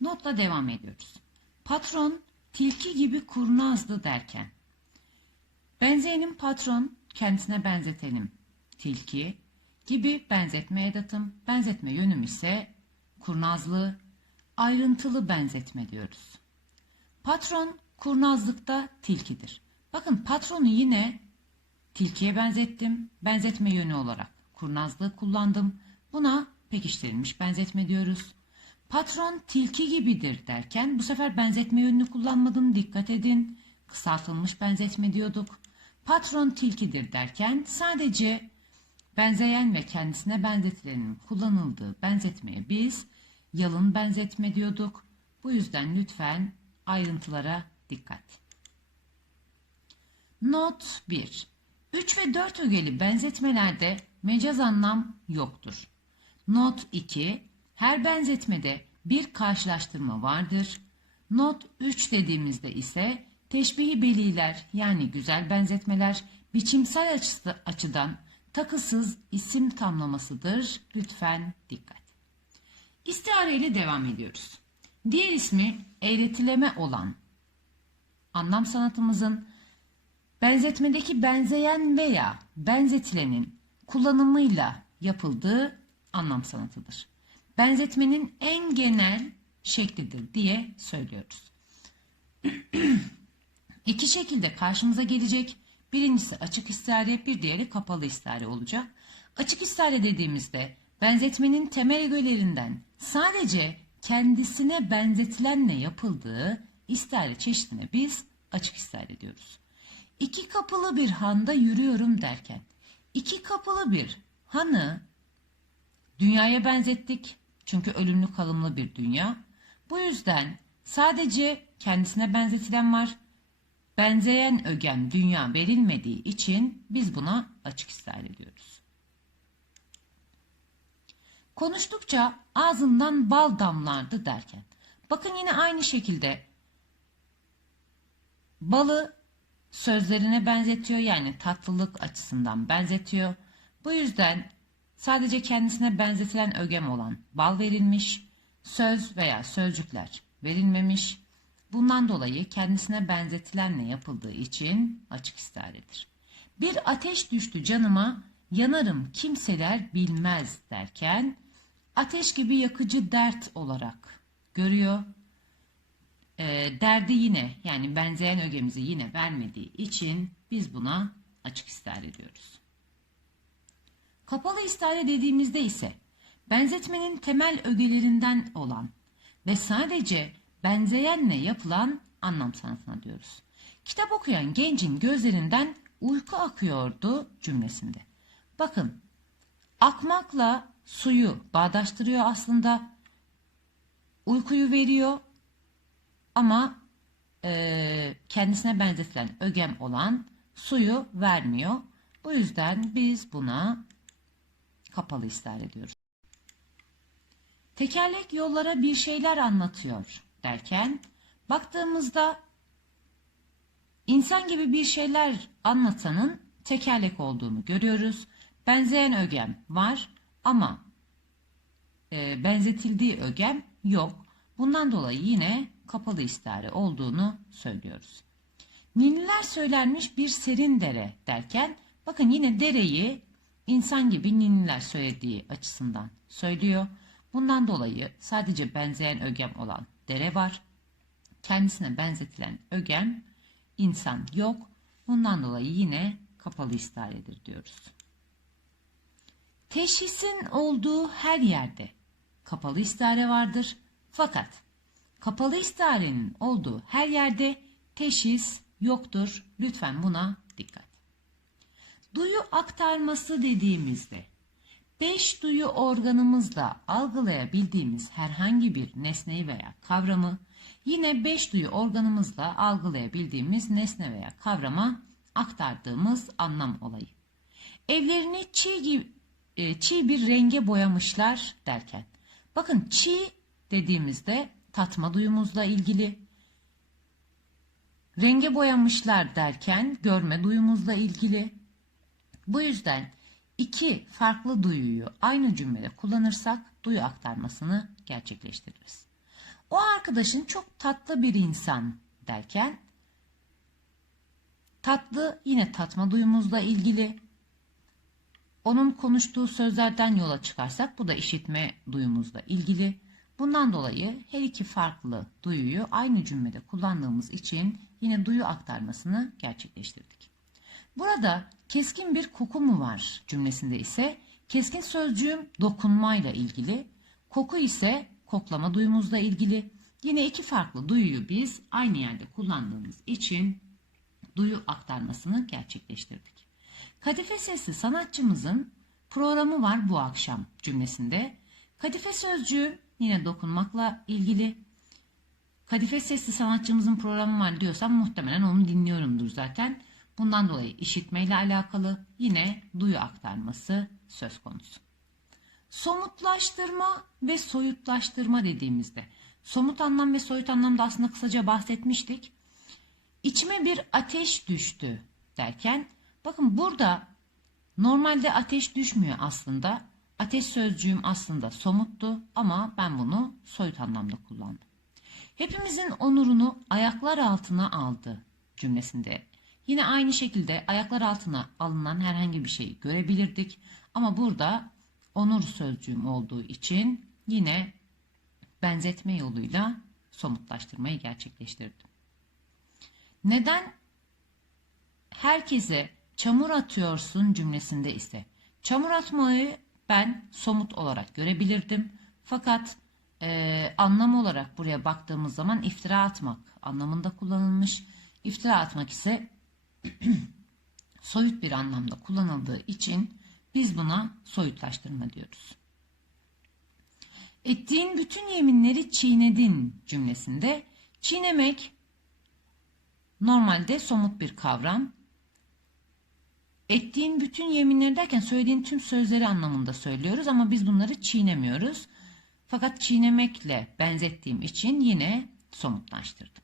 Notla devam ediyoruz. Patron tilki gibi kurnazdı derken. Benzeyenin patron kendisine benzetelim. Tilki gibi benzetme edatım. Benzetme yönüm ise kurnazlığı, ayrıntılı benzetme diyoruz. Patron kurnazlıkta tilkidir. Bakın patronu yine tilkiye benzettim. Benzetme yönü olarak kurnazlığı kullandım. Buna pekiştirilmiş benzetme diyoruz. Patron tilki gibidir derken bu sefer benzetme yönünü kullanmadım. Dikkat edin. Kısaltılmış benzetme diyorduk. Patron tilkidir derken sadece benzeyen ve kendisine benzetilenin kullanıldığı benzetmeye biz yalın benzetme diyorduk. Bu yüzden lütfen ayrıntılara dikkat. Not 1. 3 ve 4 ögeli benzetmelerde mecaz anlam yoktur. Not 2. Her benzetmede bir karşılaştırma vardır. Not 3 dediğimizde ise teşbihi beliler yani güzel benzetmeler biçimsel açısı, açıdan takısız isim tamlamasıdır. Lütfen dikkat. İstihare ile devam ediyoruz. Diğer ismi eğretileme olan anlam sanatımızın benzetmedeki benzeyen veya benzetilenin kullanımıyla yapıldığı anlam sanatıdır. Benzetmenin en genel şeklidir diye söylüyoruz. İki şekilde karşımıza gelecek. Birincisi açık istihare, bir diğeri kapalı istihare olacak. Açık istihare dediğimizde benzetmenin temel ögelerinden sadece kendisine benzetilenle yapıldığı istihare çeşidine biz açık istihare diyoruz. İki kapılı bir handa yürüyorum derken iki kapılı bir hanı dünyaya benzettik. Çünkü ölümlü kalımlı bir dünya. Bu yüzden sadece kendisine benzetilen var. Benzeyen ögen dünya verilmediği için biz buna açık istihare ediyoruz. Konuştukça ağzından bal damlardı derken. Bakın yine aynı şekilde balı sözlerine benzetiyor yani tatlılık açısından benzetiyor. Bu yüzden sadece kendisine benzetilen ögem olan bal verilmiş, söz veya sözcükler verilmemiş. Bundan dolayı kendisine benzetilenle yapıldığı için açık istiharedir. Bir ateş düştü canıma, yanarım kimseler bilmez derken ateş gibi yakıcı dert olarak görüyor. E, derdi yine yani benzeyen ögemizi yine vermediği için biz buna açık istihare ediyoruz. Kapalı istihare dediğimizde ise benzetmenin temel ögelerinden olan ve sadece benzeyenle yapılan anlam sanatına diyoruz. Kitap okuyan gencin gözlerinden uyku akıyordu cümlesinde. Bakın akmakla suyu bağdaştırıyor aslında. Uykuyu veriyor ama e, kendisine benzetilen ögem olan suyu vermiyor. Bu yüzden biz buna kapalı istihare ediyoruz. Tekerlek yollara bir şeyler anlatıyor derken baktığımızda insan gibi bir şeyler anlatanın tekerlek olduğunu görüyoruz. Benzeyen ögem var ama e, benzetildiği ögem yok. Bundan dolayı yine kapalı istihare olduğunu söylüyoruz. Ninniler söylenmiş bir serin dere derken bakın yine dereyi insan gibi ninniler söylediği açısından söylüyor. Bundan dolayı sadece benzeyen ögem olan dere var. Kendisine benzetilen ögem insan yok. Bundan dolayı yine kapalı istiharedir diyoruz. Teşhisin olduğu her yerde kapalı istihare vardır. Fakat kapalı istiharenin olduğu her yerde teşhis yoktur. Lütfen buna dikkat. Duyu aktarması dediğimizde beş duyu organımızla algılayabildiğimiz herhangi bir nesneyi veya kavramı yine beş duyu organımızla algılayabildiğimiz nesne veya kavrama aktardığımız anlam olayı. Evlerini çiğ, gibi, e, çiğ bir renge boyamışlar derken. Bakın çiğ dediğimizde tatma duyumuzla ilgili. Renge boyamışlar derken görme duyumuzla ilgili. Bu yüzden iki farklı duyuyu aynı cümlede kullanırsak duyu aktarmasını gerçekleştiririz. O arkadaşın çok tatlı bir insan derken tatlı yine tatma duyumuzla ilgili. Onun konuştuğu sözlerden yola çıkarsak bu da işitme duyumuzla ilgili. Bundan dolayı her iki farklı duyuyu aynı cümlede kullandığımız için yine duyu aktarmasını gerçekleştirdik. Burada keskin bir koku mu var cümlesinde ise keskin sözcüğüm dokunmayla ilgili, koku ise koklama duyumuzla ilgili. Yine iki farklı duyuyu biz aynı yerde kullandığımız için duyu aktarmasını gerçekleştirdik. Kadife sesli sanatçımızın programı var bu akşam cümlesinde. Kadife sözcüğü yine dokunmakla ilgili. Kadife sesli sanatçımızın programı var diyorsam muhtemelen onu dinliyorumdur zaten. Bundan dolayı işitmeyle alakalı yine duyu aktarması söz konusu. Somutlaştırma ve soyutlaştırma dediğimizde somut anlam ve soyut anlamda aslında kısaca bahsetmiştik. İçime bir ateş düştü derken bakın burada normalde ateş düşmüyor aslında. Ateş sözcüğüm aslında somuttu ama ben bunu soyut anlamda kullandım. Hepimizin onurunu ayaklar altına aldı cümlesinde. Yine aynı şekilde ayaklar altına alınan herhangi bir şeyi görebilirdik. Ama burada onur sözcüğüm olduğu için yine benzetme yoluyla somutlaştırmayı gerçekleştirdim. Neden herkese çamur atıyorsun cümlesinde ise çamur atmayı ben somut olarak görebilirdim. Fakat e, anlam olarak buraya baktığımız zaman iftira atmak anlamında kullanılmış. İftira atmak ise soyut bir anlamda kullanıldığı için biz buna soyutlaştırma diyoruz. Ettiğin bütün yeminleri çiğnedin cümlesinde çiğnemek normalde somut bir kavram. Ettiğin bütün yeminleri derken söylediğin tüm sözleri anlamında söylüyoruz ama biz bunları çiğnemiyoruz. Fakat çiğnemekle benzettiğim için yine somutlaştırdım.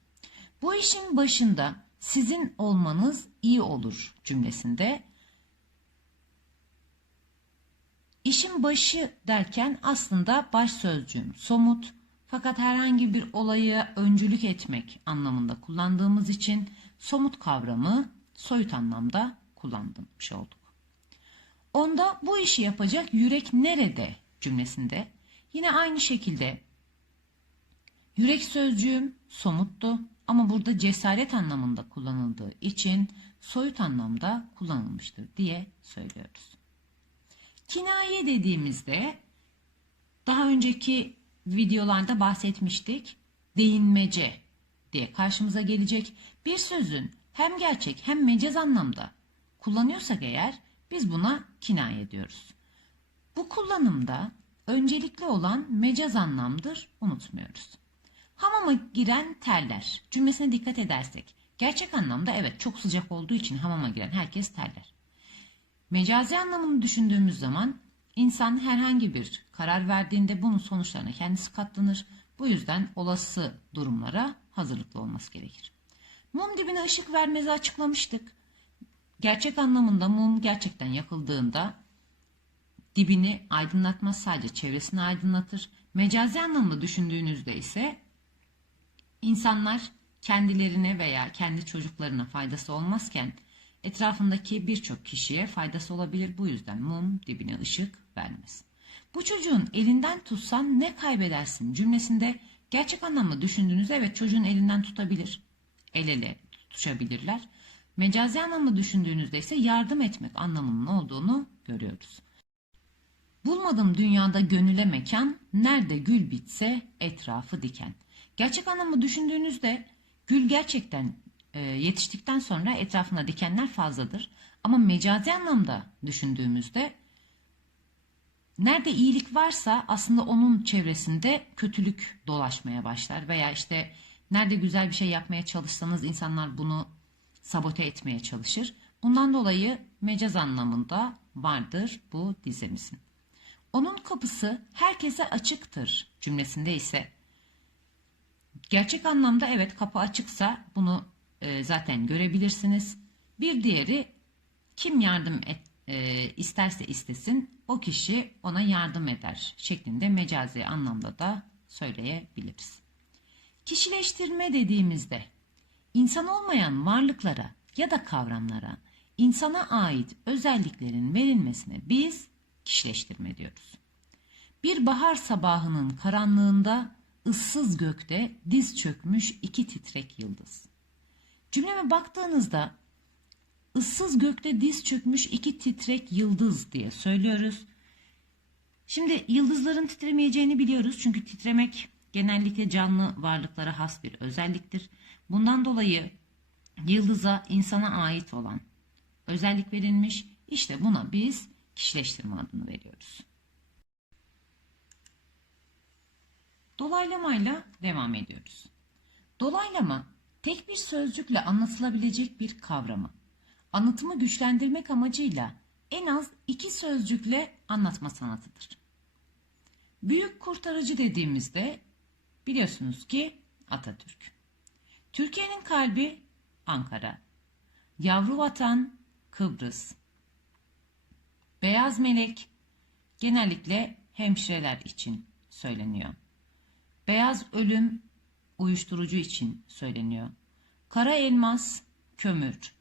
Bu işin başında sizin olmanız iyi olur cümlesinde. İşin başı derken aslında baş sözcüğüm somut. Fakat herhangi bir olayı öncülük etmek anlamında kullandığımız için somut kavramı soyut anlamda kullanmış olduk. Onda bu işi yapacak yürek nerede cümlesinde yine aynı şekilde. Yürek sözcüğüm somuttu ama burada cesaret anlamında kullanıldığı için soyut anlamda kullanılmıştır diye söylüyoruz. Kinaye dediğimizde daha önceki videolarda bahsetmiştik. Değinmece diye karşımıza gelecek bir sözün hem gerçek hem mecaz anlamda kullanıyorsak eğer biz buna kinaye diyoruz. Bu kullanımda öncelikli olan mecaz anlamdır unutmuyoruz. Hamama giren terler cümlesine dikkat edersek gerçek anlamda evet çok sıcak olduğu için hamama giren herkes terler. Mecazi anlamını düşündüğümüz zaman insan herhangi bir karar verdiğinde bunun sonuçlarına kendisi katlanır. Bu yüzden olası durumlara hazırlıklı olması gerekir. Mum dibine ışık vermezi açıklamıştık. Gerçek anlamında mum gerçekten yakıldığında dibini aydınlatmaz sadece çevresini aydınlatır. Mecazi anlamda düşündüğünüzde ise insanlar kendilerine veya kendi çocuklarına faydası olmazken etrafındaki birçok kişiye faydası olabilir. Bu yüzden mum dibine ışık vermez. Bu çocuğun elinden tutsan ne kaybedersin cümlesinde gerçek anlamda düşündüğünüzde evet çocuğun elinden tutabilir. El ele tutuşabilirler. Mecazi anlamda düşündüğünüzde ise yardım etmek anlamının olduğunu görüyoruz. Bulmadım dünyada gönüle mekan, nerede gül bitse etrafı diken. Gerçek anlamda düşündüğünüzde gül gerçekten e, yetiştikten sonra etrafında dikenler fazladır. Ama mecazi anlamda düşündüğümüzde nerede iyilik varsa aslında onun çevresinde kötülük dolaşmaya başlar. Veya işte nerede güzel bir şey yapmaya çalışsanız insanlar bunu sabote etmeye çalışır. Bundan dolayı mecaz anlamında vardır bu dizemizin. Onun kapısı herkese açıktır cümlesinde ise gerçek anlamda evet kapı açıksa bunu e, zaten görebilirsiniz. Bir diğeri kim yardım et, e, isterse istesin o kişi ona yardım eder şeklinde mecazi anlamda da söyleyebiliriz. Kişileştirme dediğimizde insan olmayan varlıklara ya da kavramlara insana ait özelliklerin verilmesine biz kişileştirme diyoruz. Bir bahar sabahının karanlığında ıssız gökte diz çökmüş iki titrek yıldız. Cümleme baktığınızda ıssız gökte diz çökmüş iki titrek yıldız diye söylüyoruz. Şimdi yıldızların titremeyeceğini biliyoruz çünkü titremek genellikle canlı varlıklara has bir özelliktir. Bundan dolayı yıldıza insana ait olan özellik verilmiş. İşte buna biz kişileştirme adını veriyoruz. Dolaylamayla devam ediyoruz. Dolaylama tek bir sözcükle anlatılabilecek bir kavramı. Anlatımı güçlendirmek amacıyla en az iki sözcükle anlatma sanatıdır. Büyük kurtarıcı dediğimizde biliyorsunuz ki Atatürk. Türkiye'nin kalbi Ankara. Yavru vatan Kıbrıs. Beyaz melek genellikle hemşireler için söyleniyor. Beyaz ölüm uyuşturucu için söyleniyor. Kara elmas kömür.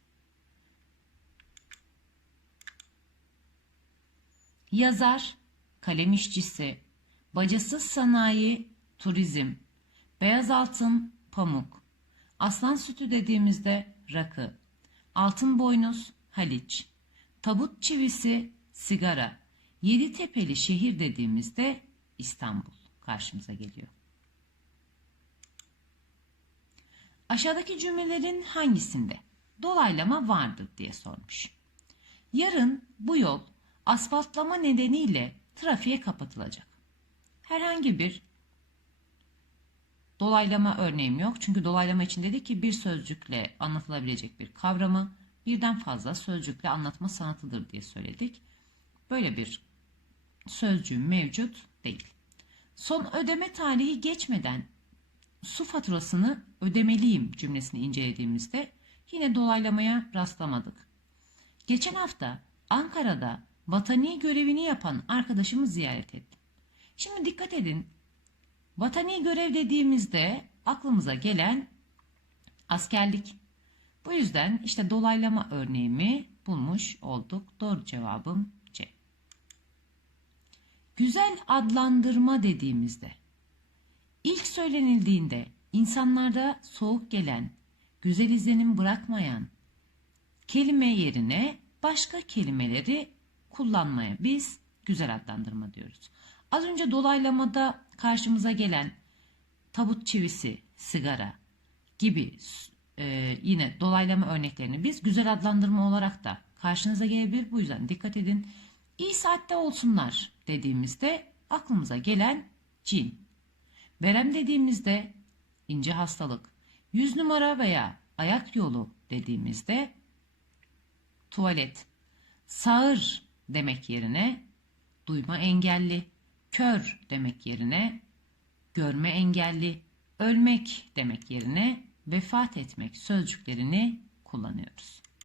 Yazar kalem işçisi, bacasız sanayi, turizm, beyaz altın, pamuk, aslan sütü dediğimizde rakı, altın boynuz, haliç, tabut çivisi, sigara, yedi tepeli şehir dediğimizde İstanbul karşımıza geliyor. Aşağıdaki cümlelerin hangisinde dolaylama vardır diye sormuş. Yarın bu yol asfaltlama nedeniyle trafiğe kapatılacak. Herhangi bir dolaylama örneğim yok. Çünkü dolaylama için dedik ki bir sözcükle anlatılabilecek bir kavramı birden fazla sözcükle anlatma sanatıdır diye söyledik. Böyle bir sözcüğüm mevcut değil. Son ödeme tarihi geçmeden su faturasını ödemeliyim cümlesini incelediğimizde yine dolaylamaya rastlamadık. Geçen hafta Ankara'da vatani görevini yapan arkadaşımı ziyaret ettim. Şimdi dikkat edin. Vatani görev dediğimizde aklımıza gelen askerlik. Bu yüzden işte dolaylama örneğimi bulmuş olduk. Doğru cevabım C. Güzel adlandırma dediğimizde ilk söylenildiğinde insanlarda soğuk gelen, güzel izlenim bırakmayan kelime yerine başka kelimeleri kullanmaya biz güzel adlandırma diyoruz. Az önce dolaylamada karşımıza gelen tabut çivisi, sigara gibi e, yine dolaylama örneklerini biz güzel adlandırma olarak da karşınıza gelebilir. Bu yüzden dikkat edin. İyi saatte olsunlar dediğimizde aklımıza gelen cin. Verem dediğimizde ince hastalık. Yüz numara veya ayak yolu dediğimizde tuvalet. Sağır demek yerine duyma engelli, kör demek yerine görme engelli, ölmek demek yerine vefat etmek sözcüklerini kullanıyoruz.